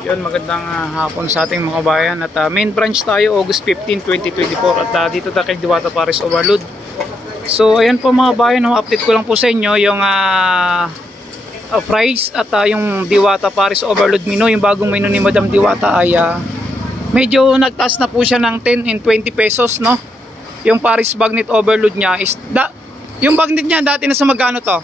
Yun, magandang hapon sa ating mga bayan. At main branch tayo August 15, 2024 at dito tayo kay Diwata Paris Overload. So ayan po mga bayan, update ko lang po sa inyo yung price at yung Diwata Paris Overload menu. Yung bagong menu ni Madam Diwata ay medyo nagtaas na po siya ng 10 and 20 pesos, no? Yung Paris Bagnet Overload niya is yung bagnet niya dati na sa magkano to?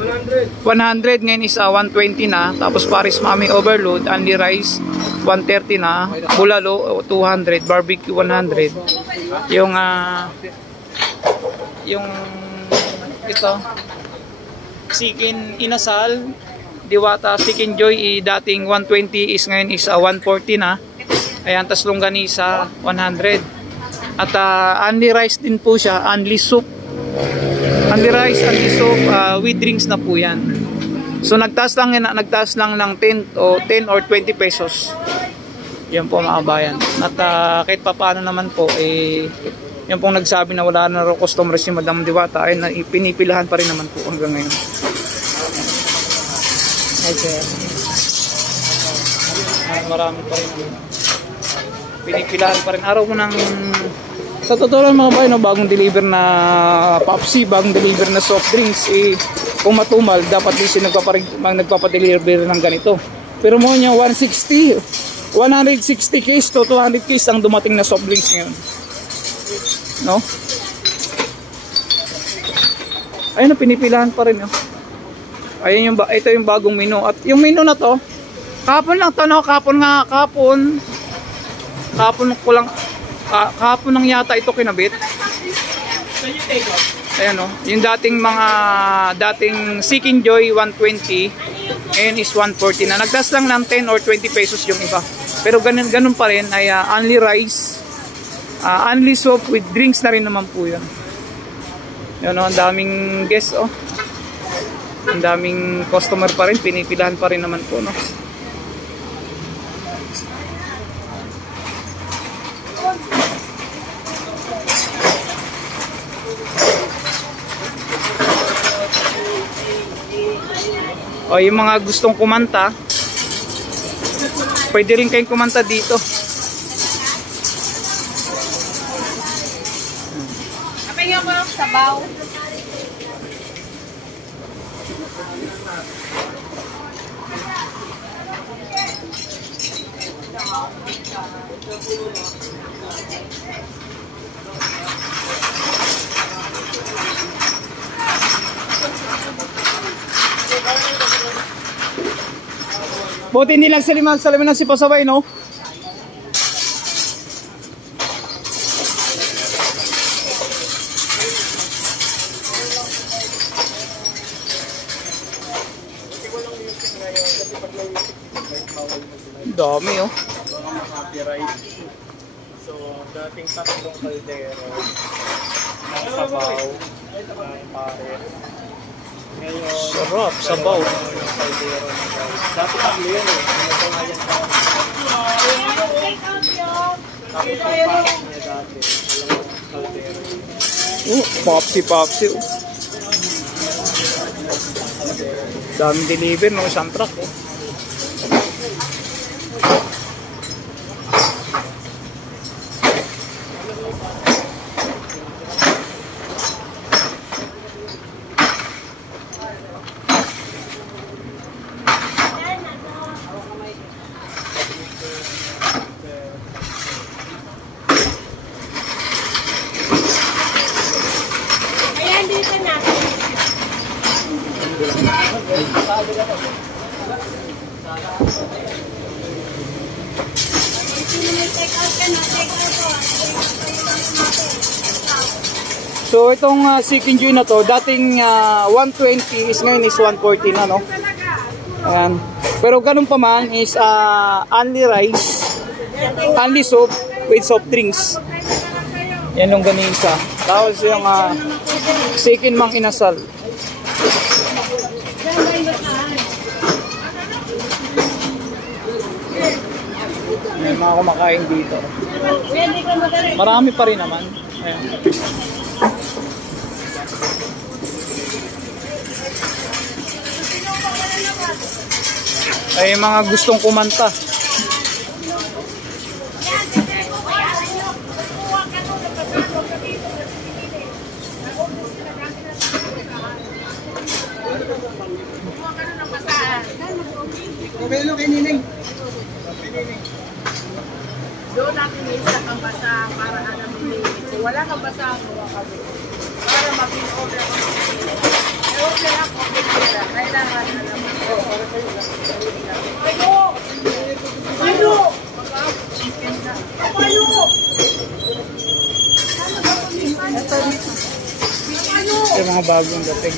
100 ngayon is 120 na. Tapos Paris Mami Overload, only rice 130 na, bulalo 200, barbecue 100. Yung ito chicken inasal Diwata Chicken Joy dating 120 is ngayon is 140 na. Ayan, tas longganisa 100. At only rice din po siya, only soup. Only rice, only soup, with drinks na po yan. So nagtaas lang ng 10 or 20 pesos. Yan po mga bayan. At kahit pa paano naman po, yan pong nagsabi na wala na raw customers si Madam Diwata, ay pinipilahan pa rin naman po hanggang ngayon. Okay. Marami pa rin. Pinipilahan pa rin. Araw mo ng sa totoo lang mga bayan, bagong deliver na Popsi, bagong deliver na soft drinks, kung matumal, dapat din nagpapadeliver ng ganito. Pero mo niya 160 case to 200 case ang dumating na soft drinks ngayon. No? Ayun, pinipilahan pa rin. Ayun ito yung bagong menu. At yung menu na to, kahapon lang to, no? Kahapon lang yata ito kinabit. Ayan, no? Yung dating Chicken Joy 120 and is 140 na. Nagtas lang ng 10 or 20 pesos yung iba. Pero ganun pa rin ay only rice, only soup with drinks na rin naman po yun. Yun, no? Ang daming guests, oh. Ang daming customer pa rin, pinipilahan pa rin naman po, no? O yung mga gustong kumanta, pwede rin kayong kumanta dito. Kapag ako ng sabaw. Buti hindi lang salamin ng si pasaway, no? Dami, oh. So, dating tatlong kaldero ng sabaw ng pares. Ngayon, Sarap, sabaw. yung kaldero ng rice. Dati tatlo yan eh. Ito nga yan pa. Tapos yung pares niya dati. Dalawang kaldero. Popsi. Daming deliver, no? Isang truck, oh. So itong Chicken Joy na to, dating 120 is ngayon is 140 na, no? Ayan. Pero ganun pa man is only rice, only soup with soft drinks. Yan yung ganisa. Tapos yung chicken mang inasal. May mga kumakain dito. Marami pa rin naman. Ayan. ay mga gustong kumanta. Kumelo kay Nining. Doon natin isa kang basa para alam mo. Kung wala kang basa, para mag-order ako. I-order ako. Kailangan alam mo. Ano? Ano? Ano? Yung mga bagong dating.